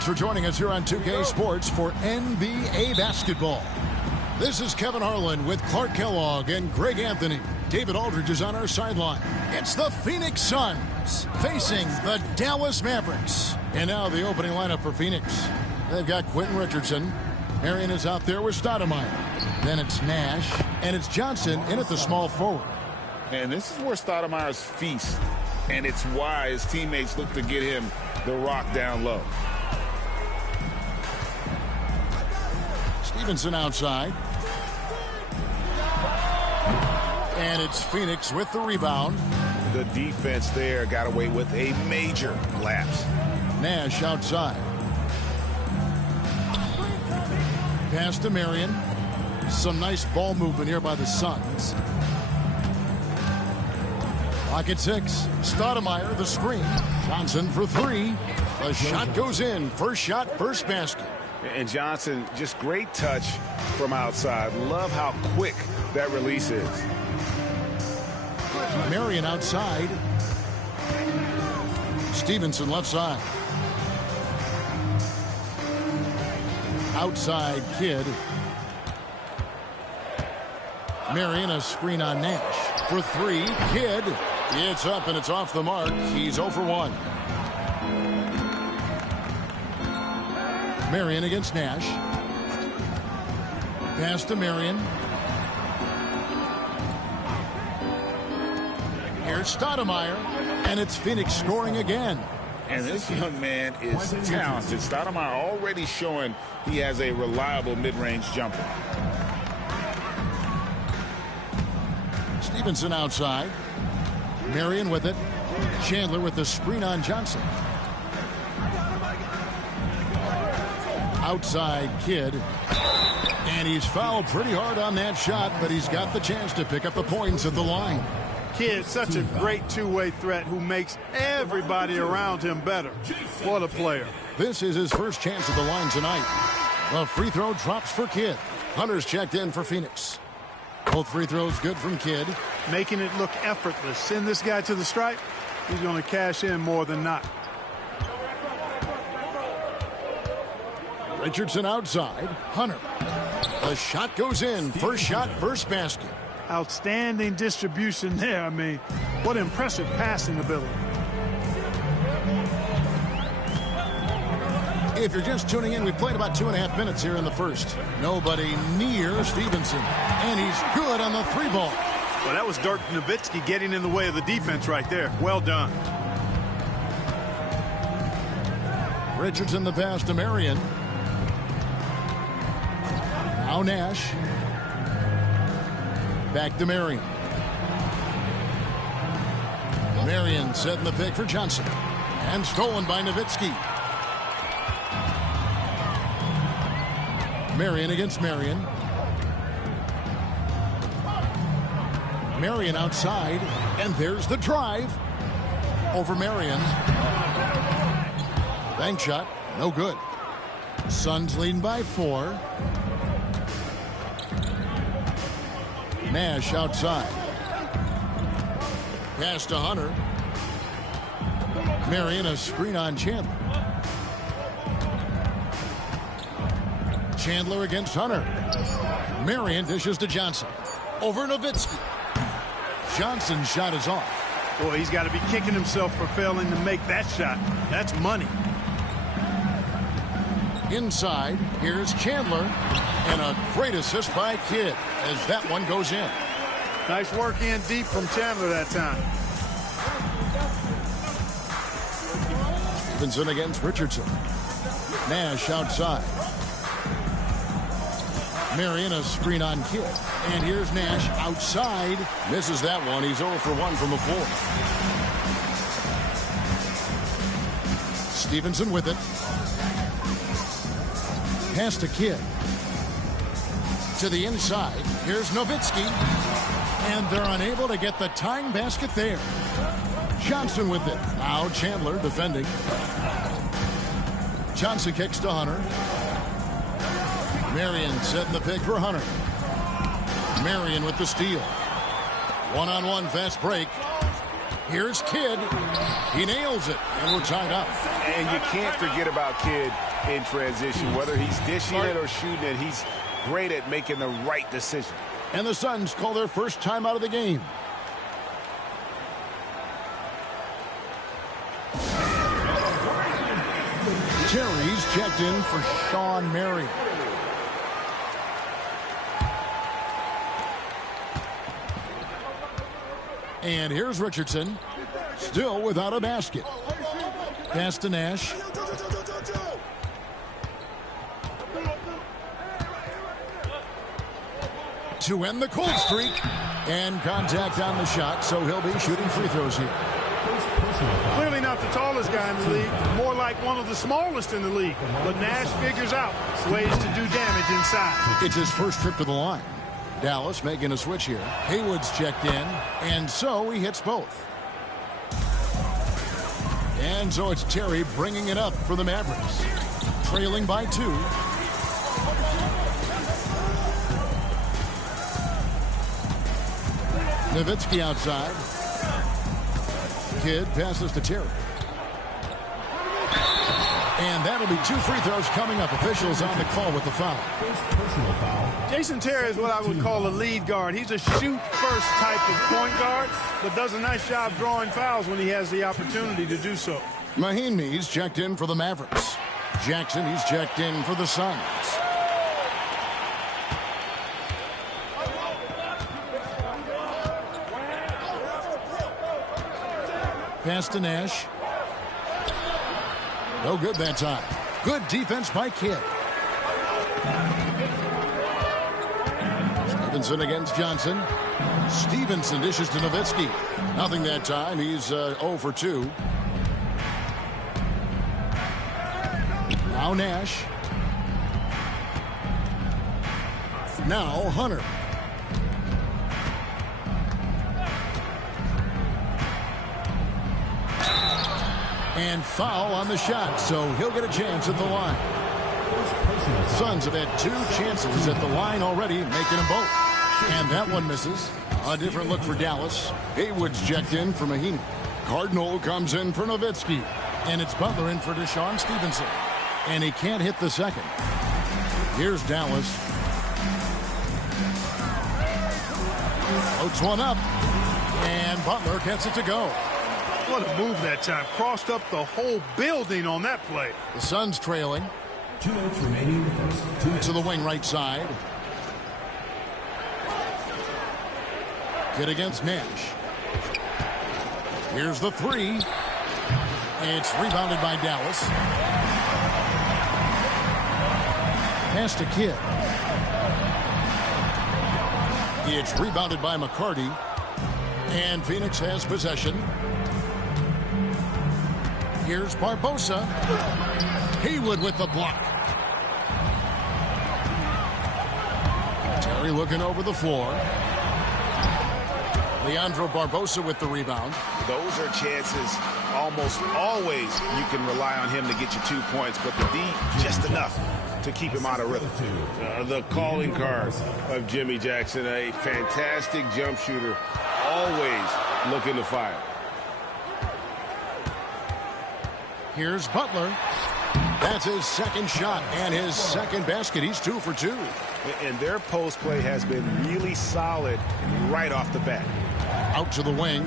Thanks for joining us here on 2K Sports for NBA basketball. This is Kevin Harlan with Clark Kellogg and Greg Anthony. David Aldridge is on our sideline. It's the Phoenix Suns facing the Dallas Mavericks. And now the opening lineup for Phoenix. They've got Quentin Richardson. Marion is out there with Stoudemire. Then it's Nash. And it's Johnson in at the small forward. And this is where Stoudemire's feast. And it's why his teammates look to get him the rock down low. Stevenson outside. And it's Phoenix with the rebound. The defense there got away with a major lapse. Nash outside. Pass to Marion. Some nice ball movement here by the Suns. Pocket 6. Stoudemire, the screen. Johnson for 3. The shot goes in. First shot, first basket. And Johnson, just great touch from outside. Love how quick that release is. Marion outside. Stevenson left side. Outside Kidd. Marion a screen on Nash. For 3, Kidd. It's up and it's off the mark. He's 0 for 1. Marion against Nash. Pass to Marion. Here's Stoudemire. And it's Phoenix scoring again. And this young man is talented. Stoudemire already showing he has a reliable mid-range jumper. Stevenson outside. Marion with it. Chandler with the screen on Johnson. Outside Kidd. And he's fouled pretty hard on that shot, but he's got the chance to pick up the points at the line. Kidd, such a great two-way threat who makes everybody around him better. What a player. This is his first chance at the line tonight. The free throw drops for Kidd. Hunter's checked in for Phoenix. Both free throws good from Kidd. Making it look effortless. Send this guy to the stripe. He's going to cash in more than not. Richardson outside. Hunter. The shot goes in. First shot, first basket. Outstanding distribution there. I mean, what impressive passing ability. If you're just tuning in, we've played about 2.5 minutes here in the first. Nobody near Stevenson. And he's good on the 3-ball. Well, that was Dirk Nowitzki getting in the way of the defense right there. Well done. Richardson the pass to Marion. Now Nash. Back to Marion. Marion setting the pick for Johnson. And stolen by Nowitzki. Marion against Marion. Marion outside. And there's the drive. Over Marion. Bank shot. No good. Suns leading by 4. Nash outside. Pass to Hunter. Marion a screen on Chandler. Chandler against Hunter. Marion dishes to Johnson. Over Nowitzki. Johnson's shot is off. Boy, he's got to be kicking himself for failing to make that shot. That's money. Inside, here's Chandler. And a great assist by Kidd as that one goes in. Nice work in deep from Chandler that time. Stevenson against Richardson. Nash outside. Marion a screen on Kidd. And here's Nash outside. Misses that one. He's 0 for 1 from the floor. Stevenson with it. Pass to Kidd. To the inside. Here's Nowitzki. And they're unable to get the tying basket there. Johnson with it. Now Chandler defending. Johnson kicks to Hunter. Marion setting the pick for Hunter. Marion with the steal. One-on-one fast break. Here's Kidd. He nails it, and we're tied up. And you can't forget about Kidd in transition. Whether he's dishing it or shooting it, he's great at making the right decision. And the Suns call their first time out of the game. Terry's checked in for Sean Marion. And here's Richardson, still without a basket. Pass to Nash. To end the cold streak. And contact on the shot, so he'll be shooting free throws here. Clearly not the tallest guy in the league, more like one of the smallest in the league. But Nash figures out ways to do damage inside. It's his first trip to the line. Dallas making a switch here. Haywood's checked in, and so he hits both. And so it's Terry bringing it up for the Mavericks. Trailing by 2. Nowitzki outside. Kidd passes to Terry. And that'll be 2 free throws coming up. Officials on the call with the foul. Jason Terry is what I would call a lead guard. He's a shoot-first type of point guard, but does a nice job drawing fouls when he has the opportunity to do so. Mahinmi's checked in for the Mavericks. Jackson, he's checked in for the Suns. Pass to Nash. No good that time. Good defense by Kidd. Stevenson against Johnson. Stevenson dishes to Nowitzki. Nothing that time. He's 0 for 2. Now Nash. Now Hunter. And foul on the shot, so he'll get a chance at the line. Suns have had 2 chances at the line already, making them both. And that one misses. A different look for Dallas. Haywood's checked in for Mahinmi. Cardinal comes in for Nowitzki. And it's Butler in for Deshaun Stevenson. And he can't hit the second. Here's Dallas. Floats one up. And Butler gets it to go. What a move that time. Crossed up the whole building on that play. The Suns trailing. 2 minutes remaining in the first. To the wing right side. Kidd against Nash. Here's the 3. It's rebounded by Dallas. Pass to Kidd. It's rebounded by McCarty. And Phoenix has possession. Here's Barbosa. Haywood with the block. Terry looking over the floor. Leandro Barbosa with the rebound. Those are chances almost always you can rely on him to get you 2 points, but the D just enough to keep him out of rhythm. The calling card of Jimmy Jackson, a fantastic jump shooter, always looking to fire. Here's Butler. That's his second shot and his second basket. He's 2 for 2. And their post play has been really solid right off the bat. Out to the wing.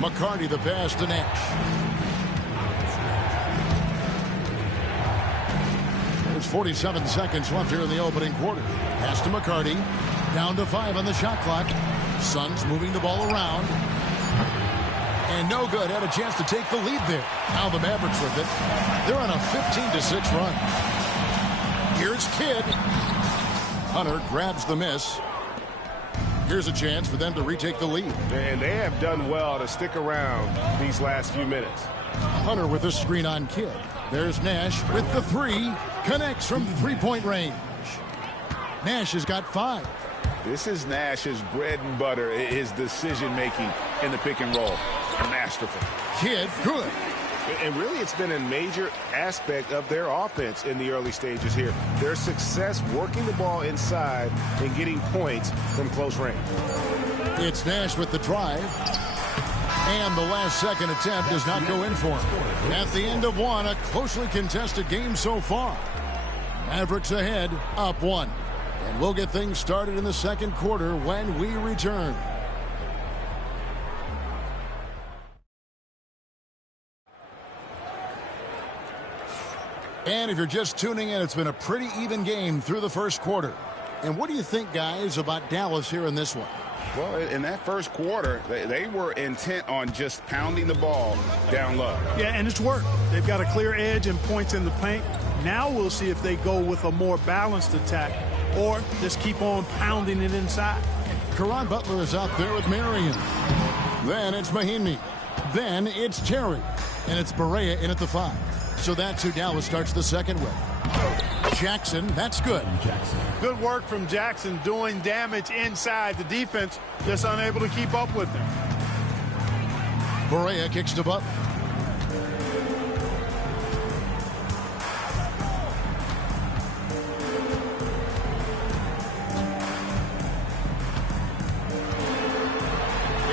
McCarty the pass to Nash. There's 47 seconds left here in the opening quarter. Pass to McCarty. Down to 5 on the shot clock. Suns moving the ball around. And no good. Had a chance to take the lead there. Now the Mavericks with it. They're on a 15-6 run. Here's Kidd. Hunter grabs the miss. Here's a chance for them to retake the lead. And they have done well to stick around these last few minutes. Hunter with a screen on Kidd. There's Nash with the 3. Connects from 3-point range. Nash has got 5. This is Nash's bread and butter, his decision-making in the pick and roll. Masterful. Kidd, good. And really, it's been a major aspect of their offense in the early stages here. Their success working the ball inside and getting points from close range. It's Nash with the drive. And the last second attempt does not go in for him. At the end of one, a closely contested game so far. Mavericks ahead, up 1. And we'll get things started in the second quarter when we return. And if you're just tuning in, it's been a pretty even game through the first quarter. And what do you think, guys, about Dallas here in this one? Well, in that first quarter, they were intent on just pounding the ball down low. Yeah, and it's worked. They've got a clear edge and points in the paint. Now we'll see if they go with a more balanced attack or just keep on pounding it inside. Caron Butler is out there with Marion. Then it's Mahinmi. Then it's Terry. And it's Barea in at the 5. So that's who Dallas starts the second with. Jackson, that's good. Good work from Jackson doing damage inside. The defense just unable to keep up with him. Barea kicks to Butler.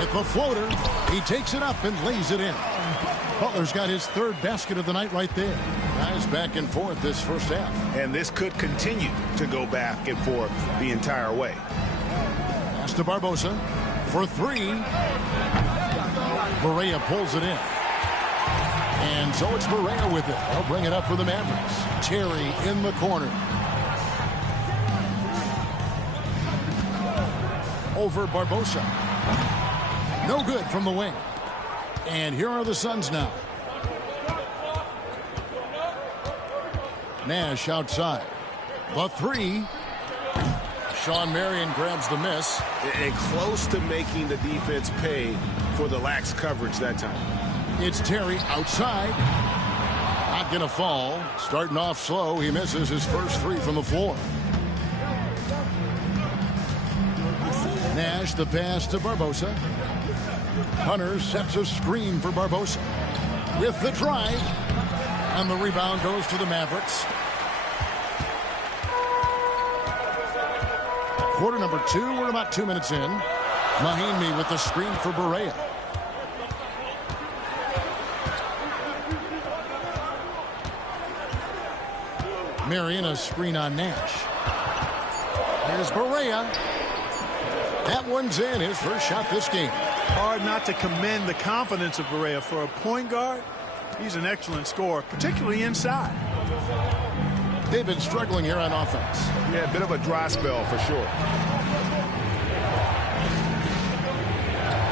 With the floater, he takes it up and lays it in. Butler's got his third basket of the night right there. Guys back and forth this first half. And this could continue to go back and forth the entire way. Pass to Barbosa for 3. Barea pulls it in. And so it's Barea with it. They'll bring it up for the Mavericks. Terry in the corner. Over Barbosa. No good from the wing. And here are the Suns now. Nash outside. The 3. Shawn Marion grabs the miss. And close to making the defense pay for the lax coverage that time. It's Terry outside. Not going to fall. Starting off slow. He misses his first 3 from the floor. Nash the pass to Barbosa. Hunter sets a screen for Barbosa. With the drive. And the rebound goes to the Mavericks. Quarter number 2. We're about 2 minutes in. Mahinmi with the screen for Barea. Marion a screen on Nash. There's Barea. That one's in. His first shot this game. Hard not to commend the confidence of Barea. For a point guard, he's an excellent scorer, particularly inside. They've been struggling here on offense. Yeah, a bit of a dry spell for sure.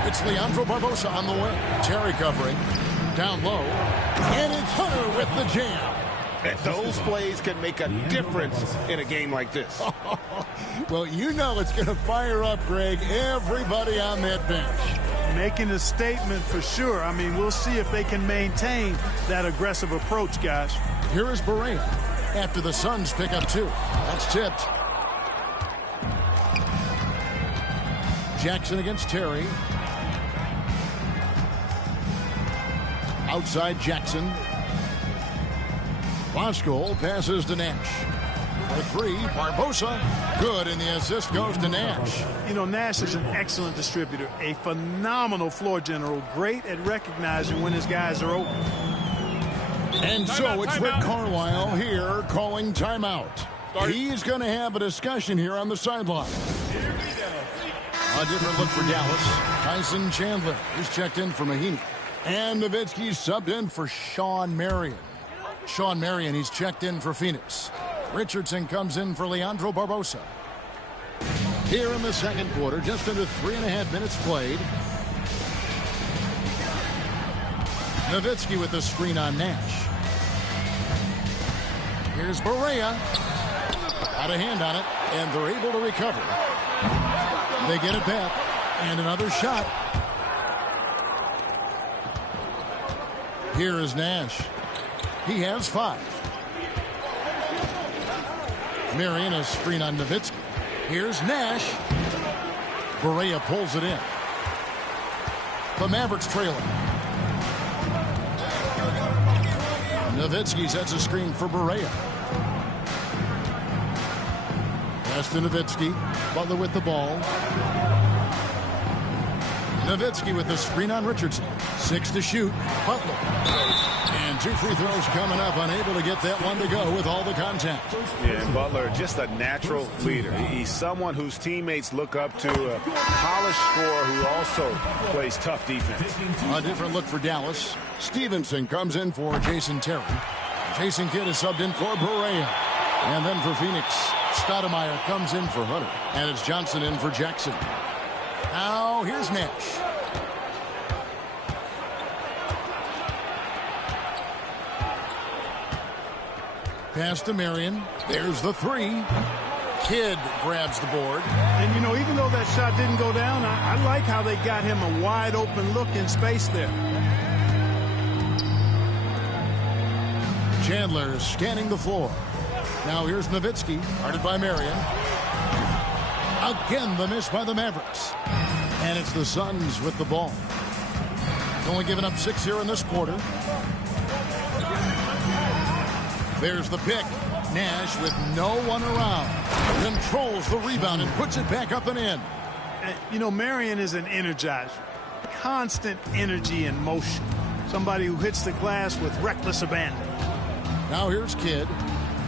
It's Leandro Barbosa on the wing. Terry covering. Down low. And it's Hunter with the jam. Those plays can make a difference in a game like this. Well, you know it's going to fire up, Greg, everybody on that bench. Making a statement for sure. I mean, we'll see if they can maintain that aggressive approach, guys. Here is Barea after the Suns pick up 2. That's tipped. Jackson against Terry. Outside Jackson. Bosco passes to Nash. For 3, Barbosa. Good, and the assist goes to Nash. You know, Nash is an excellent distributor, a phenomenal floor general, great at recognizing when his guys are open. And so it's Rick Carlisle here calling timeout. He's going to have a discussion here on the sideline. A different look for Dallas. Tyson Chandler is checked in for Mahinmi. And Nowitzki subbed in for Shawn Marion. Shawn Marion, he's checked in for Phoenix. Richardson comes in for Leandro Barbosa. Here in the second quarter, just under 3.5 minutes played. Nowitzki with the screen on Nash. Here's Barea. Out of hand on it, and they're able to recover. They get it back, and another shot. Here is Nash. He has 5. Marion a screen on Nowitzki. Here's Nash. Barea pulls it in. The Mavericks trailing. Nowitzki sets a screen for Barea. Pass to Nowitzki. Butler with the ball. Nowitzki with the screen on Richardson. 6 to shoot. Butler. And 2 free throws coming up. Unable to get that one to go with all the contact. Yeah, and Butler, just a natural leader. He's someone whose teammates look up to, a polished scorer who also plays tough defense. A different look for Dallas. Stevenson comes in for Jason Terry. Jason Kidd is subbed in for Berea. And then for Phoenix, Stoudemire comes in for Hunter. And it's Johnson in for Jackson. Now here's Nash. Pass to Marion. There's the 3. Kidd grabs the board. And, you know, even though that shot didn't go down, I like how they got him a wide open look in space there. Chandler scanning the floor. Now here's Nowitzki, guarded by Marion. Again, the miss by the Mavericks. And it's the Suns with the ball. Only giving up 6 here in this quarter. There's the pick. Nash with no one around. Controls the rebound and puts it back up and in. You know, Marion is an energizer. Constant energy and motion. Somebody who hits the glass with reckless abandon. Now here's Kidd.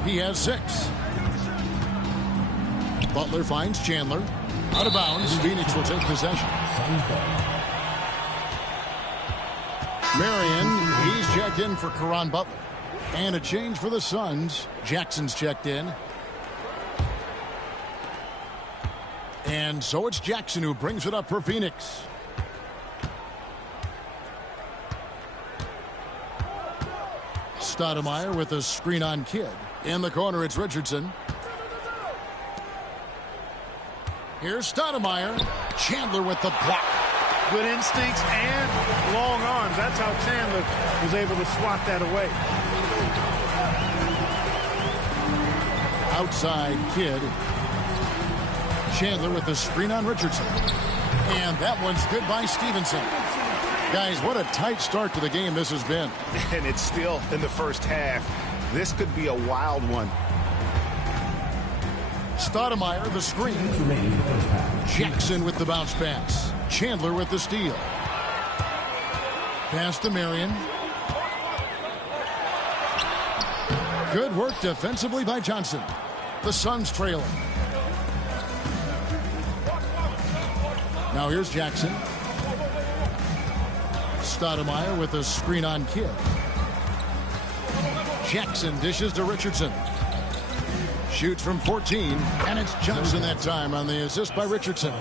He has 6. Butler finds Chandler. Out of bounds. Phoenix will take possession. Marion, he's checked in for Caron Butler. And a change for the Suns. Jackson's checked in. And so it's Jackson who brings it up for Phoenix. Stoudemire with a screen on Kidd. In the corner, it's Richardson. Here's Stoudemire. Chandler with the block. Good instincts and long arms. That's how Chandler was able to swat that away. Outside Kidd. Chandler with the screen on Richardson. And that one's good by Stevenson. Guys, what a tight start to the game this has been. And it's still in the first half. This could be a wild one. Stoudemire, the screen. Jackson with the bounce pass. Chandler with the steal. Pass to Marion. Good work defensively by Johnson. The Suns trailing. Now here's Jackson. Stoudemire with a screen on Kidd. Jackson dishes to Richardson. Shoots from 14, and it's Johnson that time on the assist by Richardson.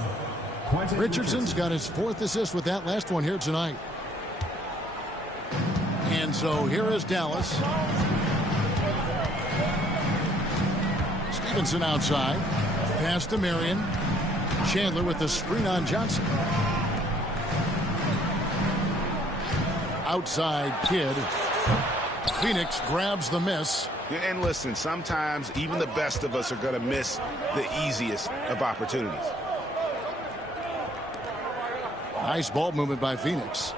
Richardson's got his 4th assist with that last one here tonight. And so here is Dallas. Stevenson outside. Pass to Marion. Chandler with the screen on Johnson. Outside Kidd. Phoenix grabs the miss. And listen, sometimes even the best of us are going to miss the easiest of opportunities. Nice ball movement by Phoenix.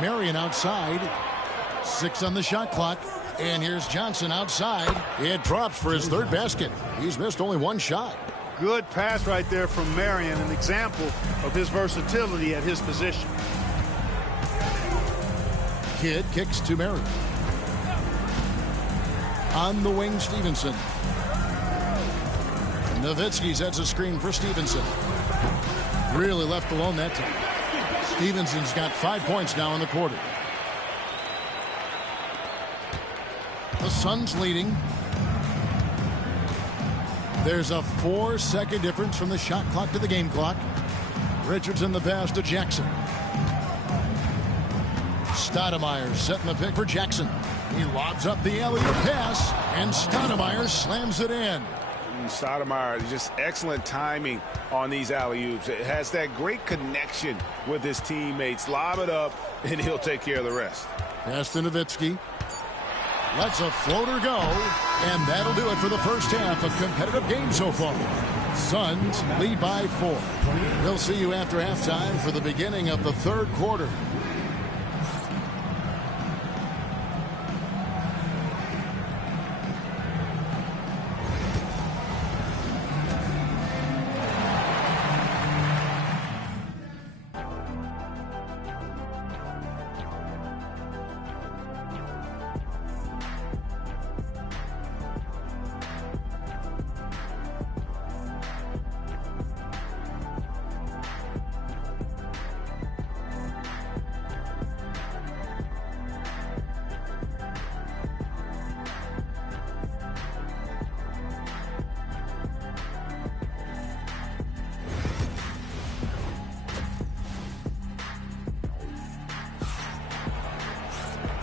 Marion outside. 6 on the shot clock. And here's Johnson outside. It drops for his 3rd basket. He's missed only 1 shot. Good pass right there from Marion, an example of his versatility at his position. Kidd kicks to Marion. On the wing, Stevenson. Nowitzki sets a screen for Stevenson. Really left alone that time. Stevenson's got 5 points now in the quarter. The Suns leading. There's a 4-second difference from the shot clock to the game clock. Richardson the pass to Jackson. Stoudemire setting the pick for Jackson. He lobs up the alley-oop pass, and Stoudemire slams it in. Stoudemire, just excellent timing on these alley-oops. It has that great connection with his teammates. Lob it up, and he'll take care of the rest. Pass to Nowitzki. Lets a floater go, and that'll do it for the first half. A competitive game so far. Suns lead by 4. We'll see you after halftime for the beginning of the 3rd quarter.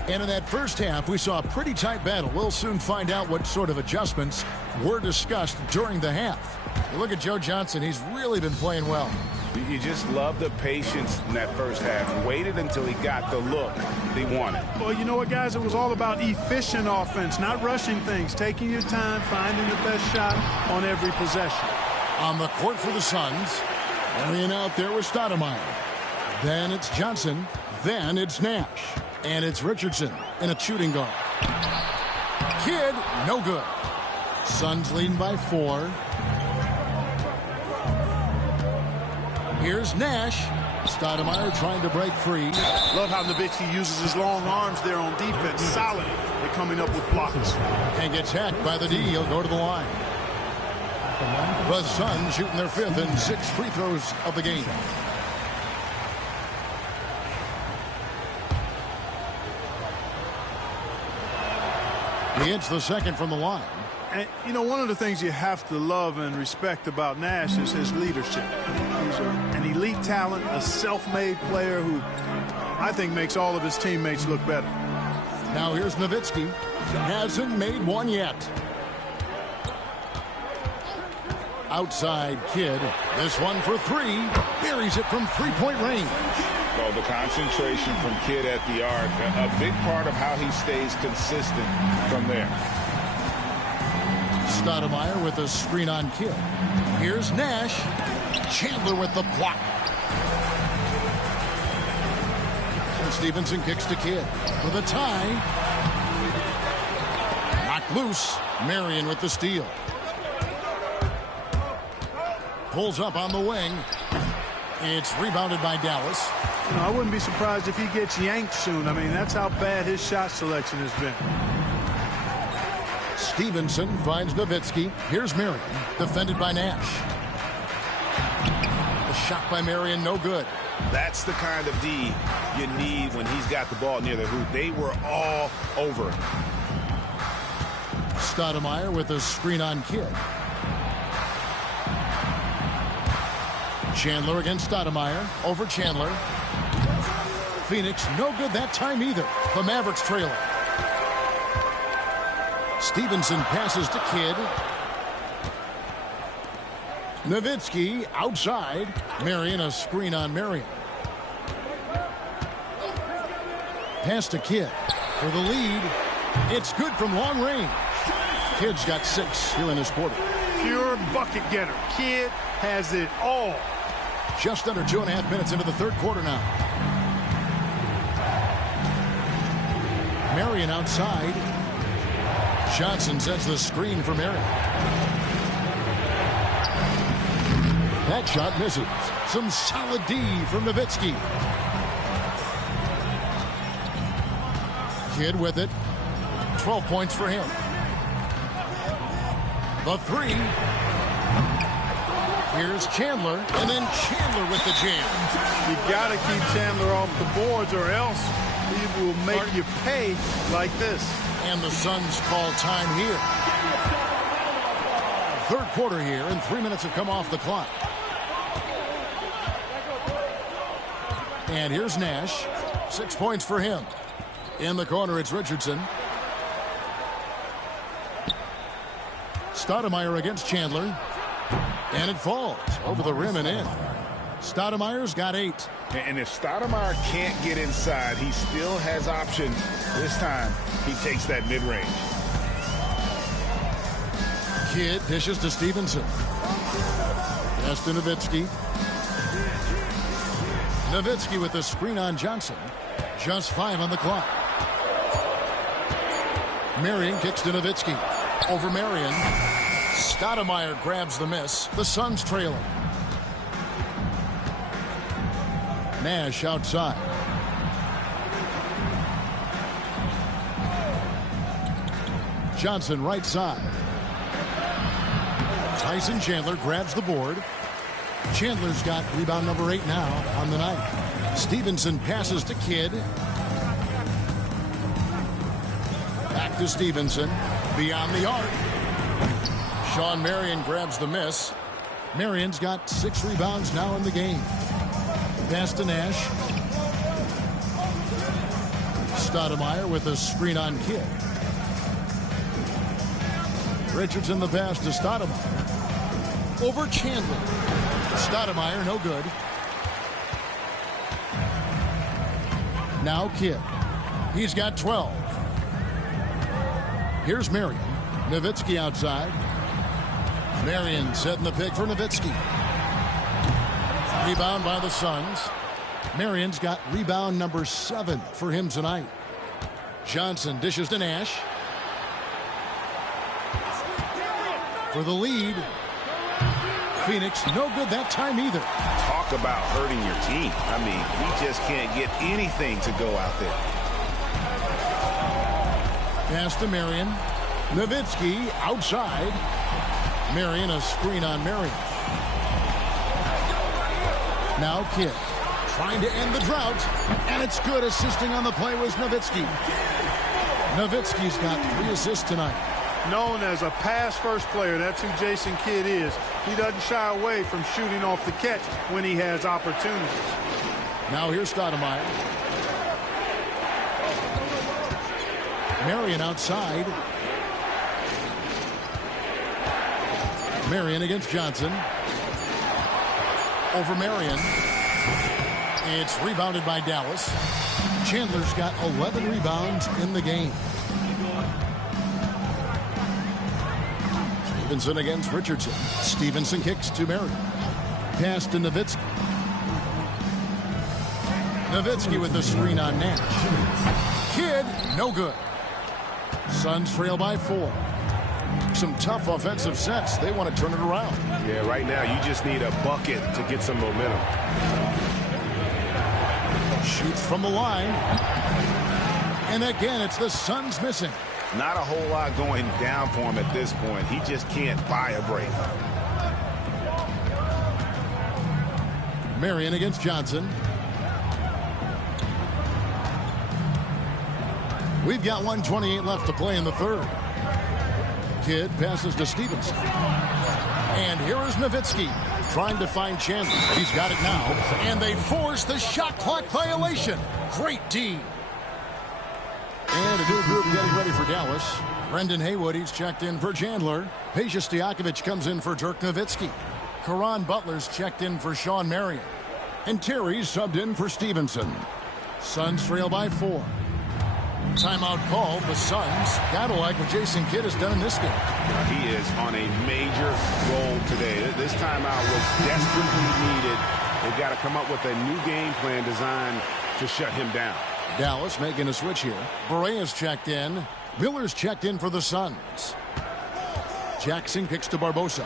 And in that first half, we saw a pretty tight battle. We'll soon find out what sort of adjustments were discussed during the half. You look at Joe Johnson. He's really been playing well. You just love the patience in that first half. Waited until he got the look he wanted. Well, you know what, guys? It was all about efficient offense, not rushing things, taking your time, finding the best shot on every possession. On the court for the Suns, Marion out there with Stoudemire. Then it's Johnson. Then it's Nash. And it's Richardson in a shooting guard. Kidd, no good. Suns leading by 4. Here's Nash. Stoudemire trying to break free. Love how Nowitzki uses his long arms there on defense. Solid at coming up with blocks. And gets hacked by the D. He'll go to the line. The Suns shooting their 5th and 6th free throws of the game. He hits the second from the line. And, you know, one of the things you have to love and respect about Nash is his leadership. He's an elite talent, a self-made player who I think makes all of his teammates look better. Now here's Nowitzki. Hasn't made one yet. Outside Kidd. This one for 3. Buries it from 3-point range. Well, the concentration from Kidd at the arc, a big part of how he stays consistent from there. Stoudemire with a screen on Kidd. Here's Nash. Chandler with the block. And Stevenson kicks to Kidd for the tie. Knocked loose. Marion with the steal. Pulls up on the wing. It's rebounded by Dallas. You know, I wouldn't be surprised if he gets yanked soon. I mean, that's how bad his shot selection has been. Stevenson finds Nowitzki. Here's Marion, defended by Nash. The shot by Marion, no good. That's the kind of D you need when he's got the ball near the hoop. They were all over it. Stoudemire with a screen on Kidd. Chandler against Stoudemire. Over Chandler. Phoenix, no good that time either. The Mavericks trailing. Stevenson passes to Kidd. Nowitzki outside. Marion, a screen on Marion. Pass to Kidd for the lead. It's good from long range. Kidd's got 6 here in this quarter. Pure bucket getter. Kidd has it all. Just under 2.5 minutes into the third quarter now. Marion outside. Johnson sets the screen for Marion. That shot misses. Some solid D from Nowitzki. Kidd with it. 12 points for him. The 3. Here's Chandler, and then Chandler with the jam. You got to keep Chandler off the boards or else he will make you pay like this. And the Suns call time here. Third quarter here, and 3 minutes have come off the clock. And here's Nash. 6 points for him. In the corner, it's Richardson. Stoudemire against Chandler. And it falls over the rim and in. Stoudemire's got 8. And if Stoudemire can't get inside, he still has options. This time, he takes that mid-range. Kidd dishes to Stevenson. Pass to Nowitzki. Nowitzki with the screen on Johnson. Just 5 on the clock. Marion kicks to Nowitzki. Over Marion. Stoudemire grabs the miss. The Suns trailing. Nash outside. Johnson right side. Tyson Chandler grabs the board. Chandler's got rebound number 8 now on the night. Stevenson passes to Kidd. Back to Stevenson. Beyond the arc. Sean Marion grabs the miss. Marion's got 6 rebounds now in the game. Pass to Nash. Stoudemire with a screen on Kidd. Richardson the pass to Stoudemire. Over Chandler. Stoudemire, no good. Now Kidd. He's got 12. Here's Marion. Nowitzki outside. Marion setting the pick for Nowitzki. Rebound by the Suns. Marion's got rebound number 7 for him tonight. Johnson dishes to Nash. For the lead. Phoenix, no good that time either. Talk about hurting your team. I mean, he just can't get anything to go out there. Pass to Marion. Nowitzki outside. Marion, a screen on Marion. Now Kidd trying to end the drought, and it's good. Assisting on the play was Nowitzki. Nowitzki's got 3 assists tonight. Known as a pass-first player, that's who Jason Kidd is. He doesn't shy away from shooting off the catch when he has opportunities. Now here's Stoudemire. Marion outside. Marion against Johnson. Over Marion. It's rebounded by Dallas. Chandler's got 11 rebounds in the game. Stevenson against Richardson. Stevenson kicks to Marion. Pass to Nowitzki. Nowitzki with the screen on Nash. Kidd, no good. Suns trail by 4. Some tough offensive sets. They want to turn it around. Yeah, right now you just need a bucket to get some momentum. Shoots from the line. And again, it's the Suns missing. Not a whole lot going down for him at this point. He just can't buy a break. Marion against Johnson. We've got 1:28 left to play in the third. Kidd passes to Stevenson. And here is Nowitzki trying to find Chandler. He's got it now. And they force the shot clock violation. Great D. And a new group getting ready for Dallas. Brendan Haywood, he's checked in for Chandler. Peja Stojakovic comes in for Dirk Nowitzki. Caron Butler's checked in for Sean Marion. And Terry's subbed in for Stevenson. Suns trail by 4. Timeout called. The Suns gotta like what Jason Kidd has done in this game. He is on a major roll today. This timeout was desperately needed. They've got to come up with a new game plan designed to shut him down. Dallas making a switch here. Barea's checked in. Miller's checked in for the Suns. Jackson kicks to Barbosa.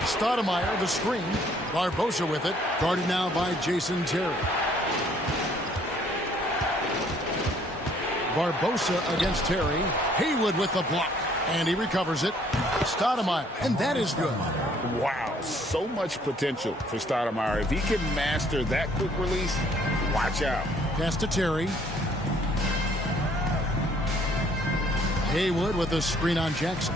Stoudemire, the screen. Barbosa with it. Guarded now by Jason Terry. Barbosa against Terry. Haywood with the block. And he recovers it. Stoudemire. And that is good. Wow, so much potential for Stoudemire. If he can master that quick release, watch out. Pass to Terry. Haywood with a screen on Jackson.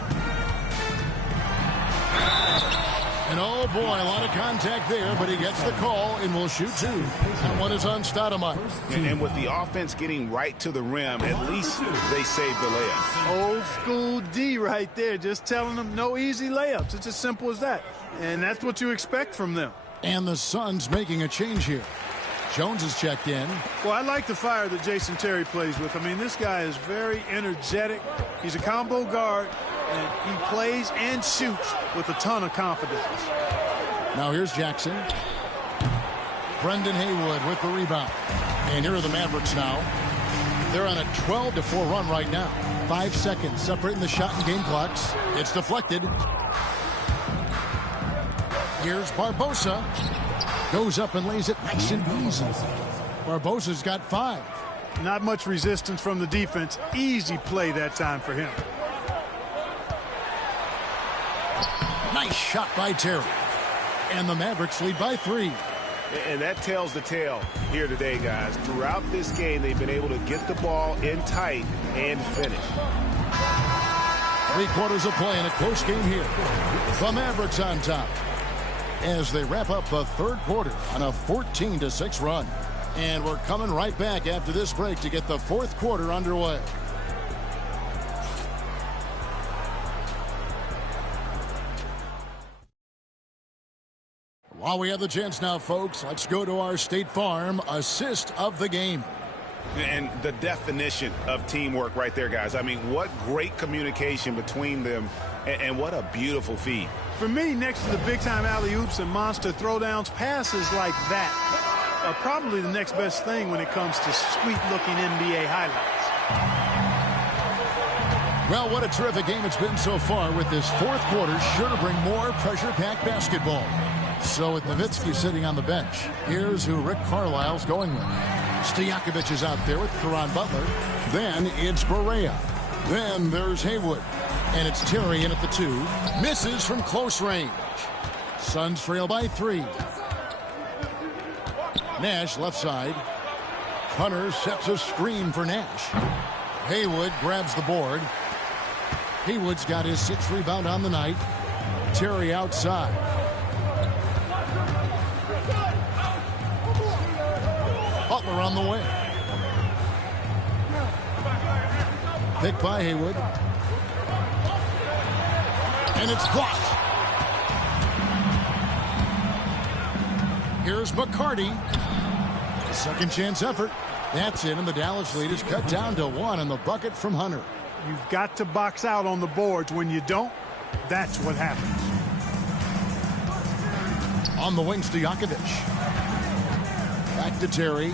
And oh boy, a lot of contact there, but he gets the call and will shoot 2. That one is on Stoudemire. And with the offense getting right to the rim, at least they saved the layup. Old school D right there, just telling them no easy layups. It's as simple as that. And that's what you expect from them. And the Suns making a change here. Jones is checked in. Well, I like the fire that Jason Terry plays with. I mean, this guy is very energetic. He's a combo guard, and he plays and shoots with a ton of confidence. Now here's Jackson. Brendan Haywood with the rebound. And here are the Mavericks now. They're on a 12-4 run right now. 5 seconds separating the shot and game clocks. It's deflected. Here's Barbosa. Goes up and lays it nice and easy. Barbosa's got 5. Not much resistance from the defense. Easy play that time for him. Nice shot by Terry. And the Mavericks lead by 3. And that tells the tale here today, guys. Throughout this game, they've been able to get the ball in tight and finish. 3 quarters of play in a close game here. The Mavericks on top as they wrap up the third quarter on a 14-6 run. And we're coming right back after this break to get the fourth quarter underway. While we have the chance now, folks, let's go to our State Farm assist of the game. And the definition of teamwork right there, guys. I mean, what great communication between them, and what a beautiful feed. For me, next to the big-time alley-oops and monster throwdowns, passes like that are probably the next best thing when it comes to sweet-looking NBA highlights. Well, what a terrific game it's been so far, with this fourth quarter sure to bring more pressure-packed basketball. So with Nowitzki sitting on the bench, here's who Rick Carlisle's going with. Stojakovic is out there with Caron Butler. Then it's Barea. Then there's Haywood. And it's Terry in at the 2. Misses from close range. Suns trail by 3. Nash left side. Hunter sets a screen for Nash. Haywood grabs the board. Haywood's got his 6th rebound on the night. Terry outside. Butler on the wing. Picked by Haywood. And it's blocked. Here's McCarty. A second chance effort. That's in, and the Dallas lead is cut down to 1 on the bucket from Hunter. You've got to box out on the boards. When you don't, that's what happens. On the wing, Stojakovic. Back to Terry.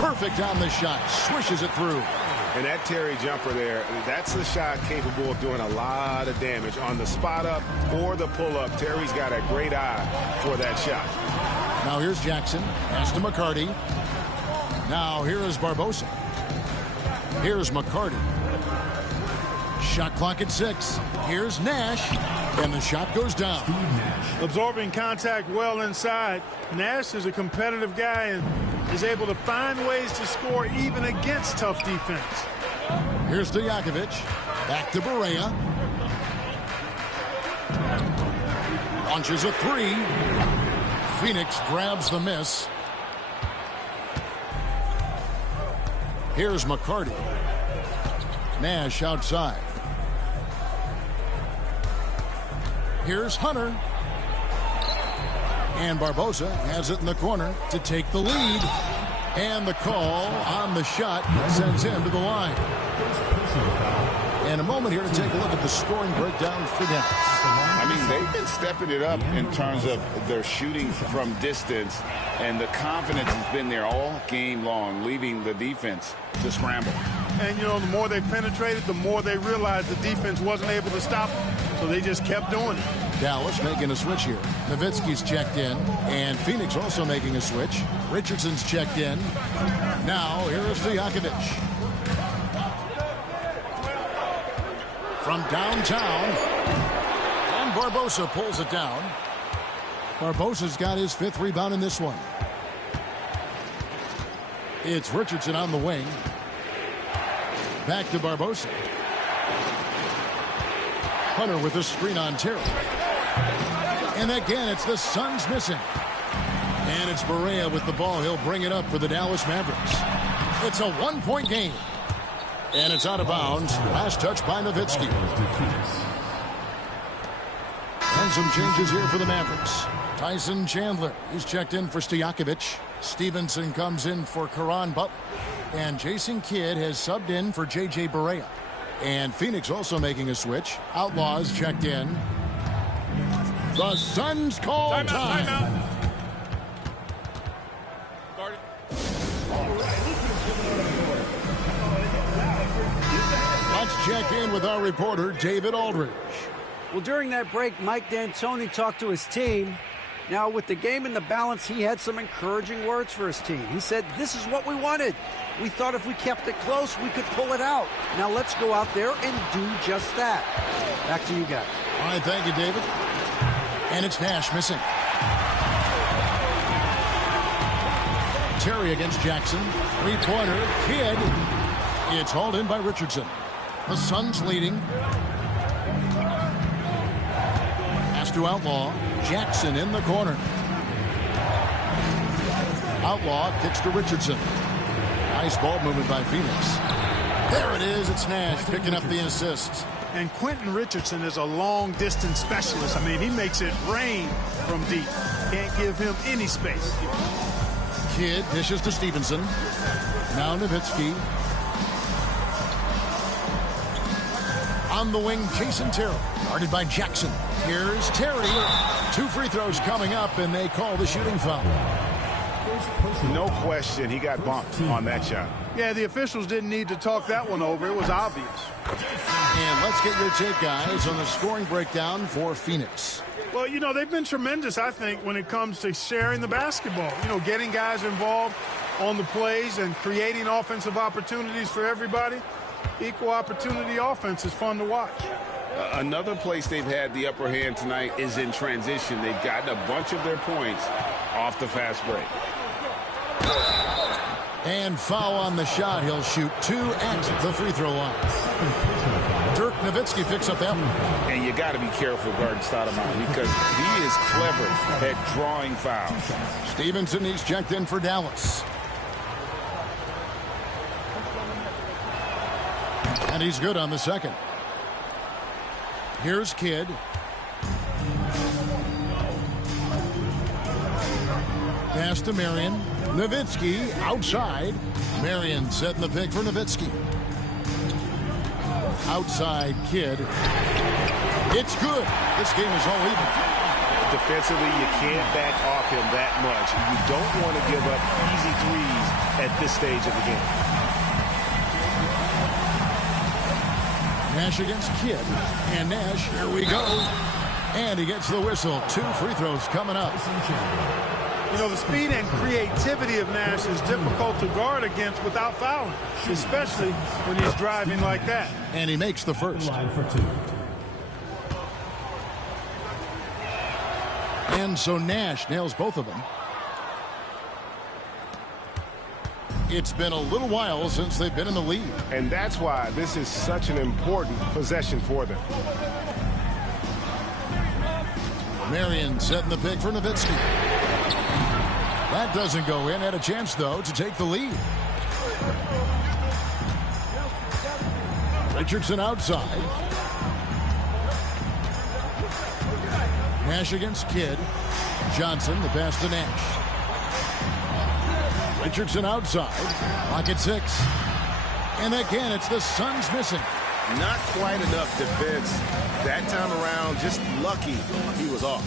Perfect on the shot. Swishes it through. And that Terry jumper there, that's the shot capable of doing a lot of damage on the spot up or the pull up. Terry's got a great eye for that shot. Now here's Jackson. Pass to McCarty. Now here is Barbosa. Here's McCarty. Shot clock at 6. Here's Nash. And the shot goes down. Absorbing contact well inside. Nash is a competitive guy and is able to find ways to score even against tough defense. Here's Stojakovic. Back to Barea. Launches a 3. Phoenix grabs the miss. Here's McCarty. Nash outside. Here's Hunter. And Barbosa has it in the corner to take the lead. And the call on the shot sends him to the line. And a moment here to take a look at the scoring breakdown for Dallas. I mean, they've been stepping it up in terms of their shooting from distance, and the confidence has been there all game long, leaving the defense to scramble. And, you know, the more they penetrated, the more they realized the defense wasn't able to stop them, so they just kept doing it. Dallas making a switch here. Nowitzki's checked in, and Phoenix also making a switch. Richardson's checked in. Now, here is Stojakovic. From downtown, and Barbosa pulls it down. Barbosa's got his 5th rebound in this one. It's Richardson on the wing. Back to Barbosa. Hunter with a screen on Terry. And again, it's the Suns missing. And it's Barea with the ball. He'll bring it up for the Dallas Mavericks. It's a 1-point game. And it's out of bounds. Last touch by Nowitzki. And some changes here for the Mavericks. Tyson Chandler, he's checked in for Stojakovic. Stevenson comes in for Caron Butler. And Jason Kidd has subbed in for J.J. Barea. And Phoenix also making a switch. Outlaws checked in. The Suns call time. Timeout. Let's check in with our reporter, David Aldridge. Well, during that break, Mike D'Antoni talked to his team. Now, with the game in the balance, he had some encouraging words for his team. He said, this is what we wanted. We thought if we kept it close, we could pull it out. Now let's go out there and do just that. Back to you guys. All right, thank you, David. And it's Nash missing. Terry against Jackson. 3-pointer. Kidd. It's hauled in by Richardson. The Suns leading. Pass to Outlaw. Jackson in the corner. Outlaw kicks to Richardson. Nice ball movement by Phoenix. There it is. It's Nash picking up the assist. And Quentin Richardson is a long-distance specialist. I mean, he makes it rain from deep. Can't give him any space. Kidd dishes to Stevenson. Now Nowitzki. On the wing, Jason Terry. Guarded by Jackson. Here's Terry. 2 free throws coming up, and they call the shooting foul. No question, he got bumped on that shot. Yeah, the officials didn't need to talk that one over. It was obvious. And let's get your take, guys, on the scoring breakdown for Phoenix. Well, you know, they've been tremendous, I think, when it comes to sharing the basketball. You know, getting guys involved on the plays and creating offensive opportunities for everybody. Equal opportunity offense is fun to watch. Another place they've had the upper hand tonight is in transition. They've gotten a bunch of their points off the fast break. And foul on the shot. He'll shoot 2 at the free throw line. Dirk Nowitzki picks up that one. And you got to be careful guarding Stoudemire because he is clever at drawing fouls. Stevenson, he's checked in for Dallas. And he's good on the second. Here's Kidd. Pass to Marion. Nowitzki outside. Marion setting the pick for Nowitzki. Outside Kidd. It's good. This game is all even. Defensively, you can't back off him that much. You don't want to give up easy threes at this stage of the game. Nash against Kidd. And Nash, here we go. And he gets the whistle. 2 free throws coming up. You know, the speed and creativity of Nash is difficult to guard against without fouling, especially when he's driving like that. And he makes the first. And so Nash nails both of them. It's been a little while since they've been in the lead. And that's why this is such an important possession for them. Marion setting the pick for Nowitzki. That doesn't go in. Had a chance, though, to take the lead. Richardson outside. Nash against Kidd. Johnson, the pass to Nash. Richardson outside. Clock at 6. And again, it's the Suns missing. Not quite enough defense that time around. Just lucky he was off.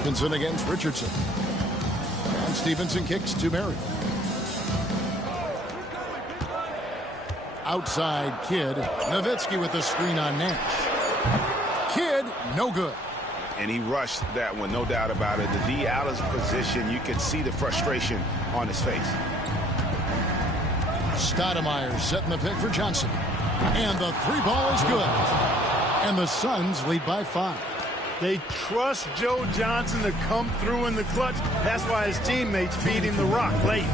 Stevenson against Richardson. And Stevenson kicks to Marion. Outside Kidd. Nowitzki with the screen on Nash. Kidd, no good. And he rushed that one, no doubt about it. The D out of position, you can see the frustration on his face. Stoudemire setting the pick for Johnson. And the 3-ball is good. And the Suns lead by 5. They trust Joe Johnson to come through in the clutch. That's why his teammates feed him the rock late.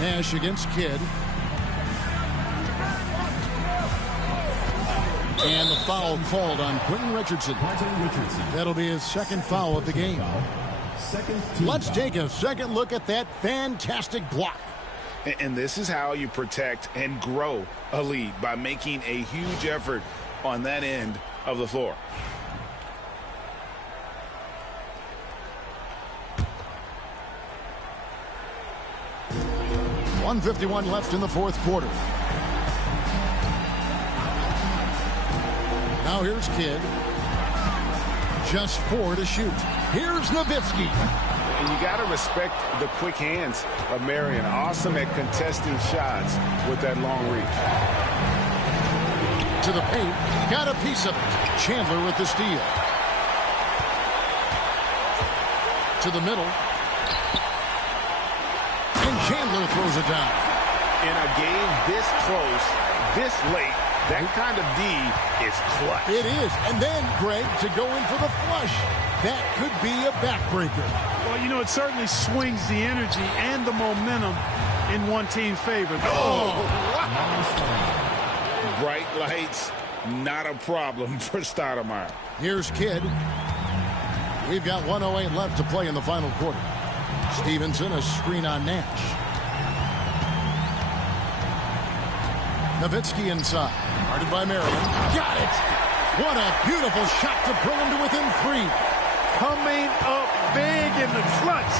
Nash against Kidd. And the foul called on Quentin Richardson. That'll be his second foul of the game. Let's take a second look at that fantastic block. And this is how you protect and grow a lead, by making a huge effort on that end of the floor. .151 left in the fourth quarter. Now here's Kidd. Just 4 to shoot. Here's Nowitzki. And you got to respect the quick hands of Marion. Awesome at contesting shots with that long reach. To the paint. Got a piece of it. Chandler with the steal. To the middle. And Chandler throws it down. In a game this close, this late, that kind of D is clutch. It is. And then, Greg, to go in for the flush. That could be a backbreaker. Well, you know, it certainly swings the energy and the momentum in one team's favor. Oh! Bright lights, not a problem for Stoudemire. Here's Kidd. We've got 1:08 left to play in the final quarter. Stevenson, a screen on Nash. Nowitzki inside. Guarded by Marion. Got it! What a beautiful shot to bring him to within 3. Coming up big in the clutch.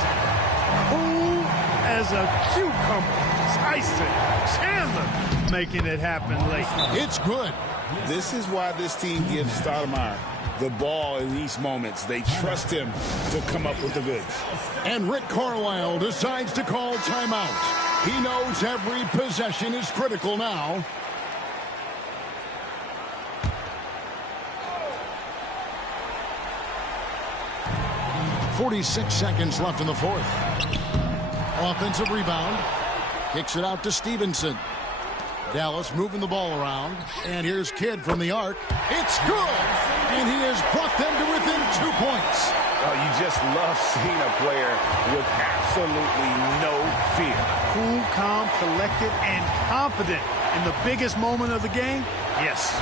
Cool as a cucumber. Tyson Chandler making it happen late. It's good. This is why this team gives Stoudemire the ball in these moments. They trust him to come up with the goods. And Rick Carlisle decides to call timeout. He knows every possession is critical now. .46 seconds left in the fourth. Offensive rebound. Kicks it out to Stevenson. Dallas moving the ball around. And here's Kidd from the arc. It's good! And he has brought them to within 2 points. Oh, you just love seeing a player with absolutely no fear. Cool, calm, collected, and confident in the biggest moment of the game. Yes.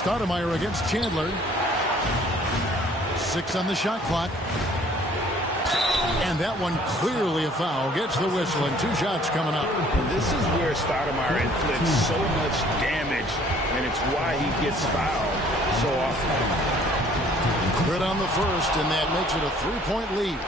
Stoudemire against Chandler. 6 on the shot clock. And that one clearly a foul. Gets the whistle and 2 shots coming up. And this is where Stoudemire inflicts so much damage, and it's why he gets fouled so often. Good on the first, and that makes it a 3-point lead.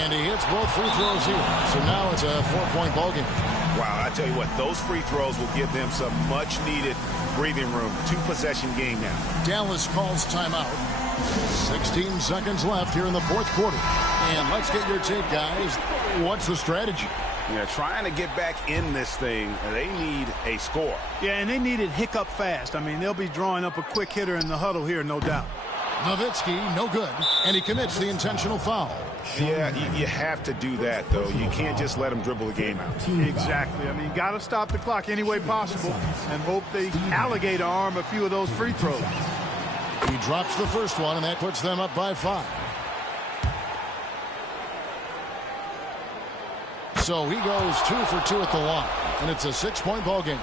And he hits both free throws here. So now it's a 4-point ball game. Wow, I tell you what, those free throws will give them some much-needed breathing room. 2-possession game now. Dallas calls timeout. 16 seconds left here in the fourth quarter. And let's get your take, guys. What's the strategy? Yeah, trying to get back in this thing, they need a score. Yeah, and they need it hiccup fast. I mean, they'll be drawing up a quick hitter in the huddle here, no doubt. Nowitzki, no good, and he commits the intentional foul. Yeah, you have to do that, though. You can't just let him dribble the game out. Exactly. I mean, you got to stop the clock any way possible and hope they alligator arm a few of those free throws. He drops the first one, and that puts them up by 5. So he goes 2 for 2 at the line, and it's a 6-point ball game.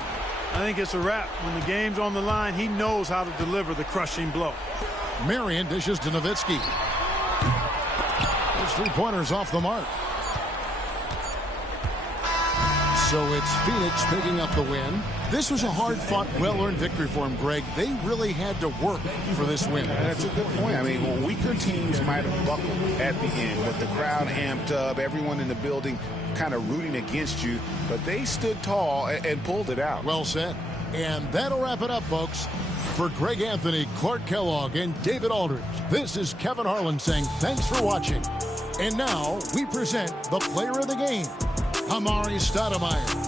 I think it's a wrap. When the game's on the line, he knows how to deliver the crushing blow. Marion dishes to Nowitzki. His 3-pointers off the mark. So it's Phoenix picking up the win. This was a hard-fought, well-earned victory for him, Greg. They really had to work for this win. That's a good point. I mean, well, weaker teams might have buckled at the end, but the crowd amped up, everyone in the building kind of rooting against you, but they stood tall and pulled it out. Well said. And that'll wrap it up, folks. For Greg Anthony, Clark Kellogg, and David Aldridge, this is Kevin Harlan saying thanks for watching. And now we present the player of the game, Amar'e Stoudemire.